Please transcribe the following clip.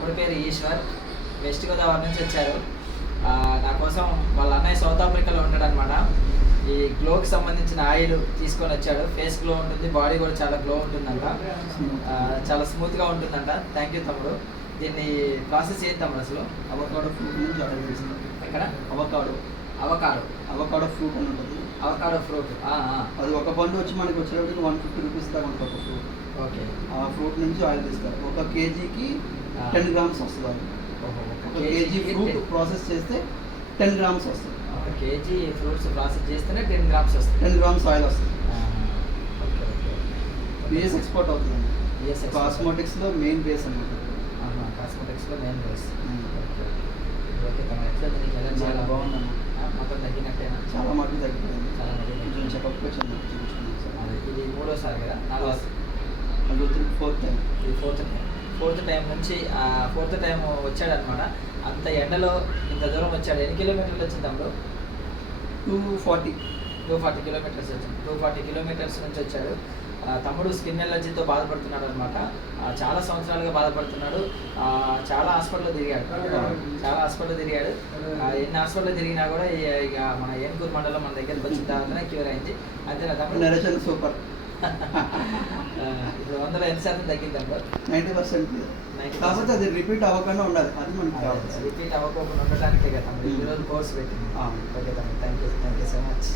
తమ్ముడి పేరు ఈశ్వర్. వెస్ట్ గోదావరి నుంచి వచ్చారు. నా కోసం వాళ్ళ అన్నయ్య సౌత్ ఆఫ్రికాలో ఉంటాడు అనమాట ఈ గ్లోకి సంబంధించిన ఆయిల్ తీసుకొని వచ్చాడు. ఫేస్ గ్లో ఉంటుంది బాడీ కూడా చాలా గ్లో ఉంటుందంట. చాలా స్మూత్గా ఉంటుందంట. థ్యాంక్ యూ తమ్ముడు. దీన్ని ప్రాసెస్ చేద్దాం తమ్ముడు అసలు. అవకాడో ఫ్రూట్ నుంచి ఆయిల్ తీస్తాం ఎక్కడ? అవకాడో అవకాడో అవకాడో ఫ్రూట్ అని ఉంటుంది. అవకాడో ఫ్రూట్ అది ఒక పండు వచ్చి మనకి వచ్చేటప్పటికి వన్ ఫిఫ్టీ రూపీస్ దాకా ఉంటుంది ఒక ఫ్రూట్ ఓకే ఆ ఫ్రూట్ నుంచి ఆయిల్ తీస్తారు. ఒక కేజీకి టెన్ గ్రామ్స్ వస్తుంది అది. ఒక కేజీ ఫ్రూట్ ప్రాసెస్ చేస్తే టెన్ గ్రామ్స్ వస్తుంది. ఒక కేజీ ఫ్రూట్స్ ప్రాసెస్ చేస్తేనే టెన్ గ్రామ్స్ వస్తాయి టెన్ గ్రామ్స్ ఆయిల్ వస్తుంది. బిఎస్ ఎక్స్పోర్ట్ అవుతుంది బిఎస్ కాస్మోటిక్స్లో మెయిన్ బేస్ అనమాట కాస్మెటిక్స్లో మెయిన్ బేస్. ఓకే ఎట్లా చాలా ఆ, మొత్తం తగ్గినట్టేనా? చాలా మటుకు తగ్గిపోయింది. చాలా. కొంచెం చెకప్కి వచ్చింది ఇది మూడోసారి కదా నాలుగో మళ్ళీ ఫోర్త్ టైం ఇది ఫోర్త్ టైం ఫోర్త్ టైం నుంచి ఫోర్త్ టైం వచ్చాడనమాట అంత ఎండలో ఇంత దూరం వచ్చాడు. ఎన్ని కిలోమీటర్లు వచ్చింది తమ్ముడు? Two forty. Two forty kilometres వచ్చింది టూ ఫార్టీ కిలోమీటర్స్ నుంచి వచ్చాడు. తమ్ముడు స్కిన్ ఎలర్జీతో బాధపడుతున్నాడు అనమాట చాలా సంవత్సరాలుగా బాధపడుతున్నాడు. చాలా హాస్పిటల్లో తిరిగాడు. చాలా హాస్పిటల్లో తిరిగాడు. ఎన్ని హాస్పిటల్లో తిరిగినా కూడా ఇక మన ఏనుకూరు మండలం మన దగ్గరికి వచ్చిన తర్వాతనే క్యూర్ అయింది. అంతేనా తమ్ముడు? సూపర్. ఇప్పుడు వందలో ఎంత శాతం తగ్గింది తమ్ముడు నైంటీ పర్సెంట్ 90% కాకపోతే అది రిపీట్ అవ్వకుండా ఉండాలి. అది మనకి కావాలి. రిపీట్ అవ్వకోకుండా ఉండటానికే కదా తమ్ముడు ఈ రోజు కోర్స్ పెట్టింది. ఓకే తమ్ముడు thank you thank you so much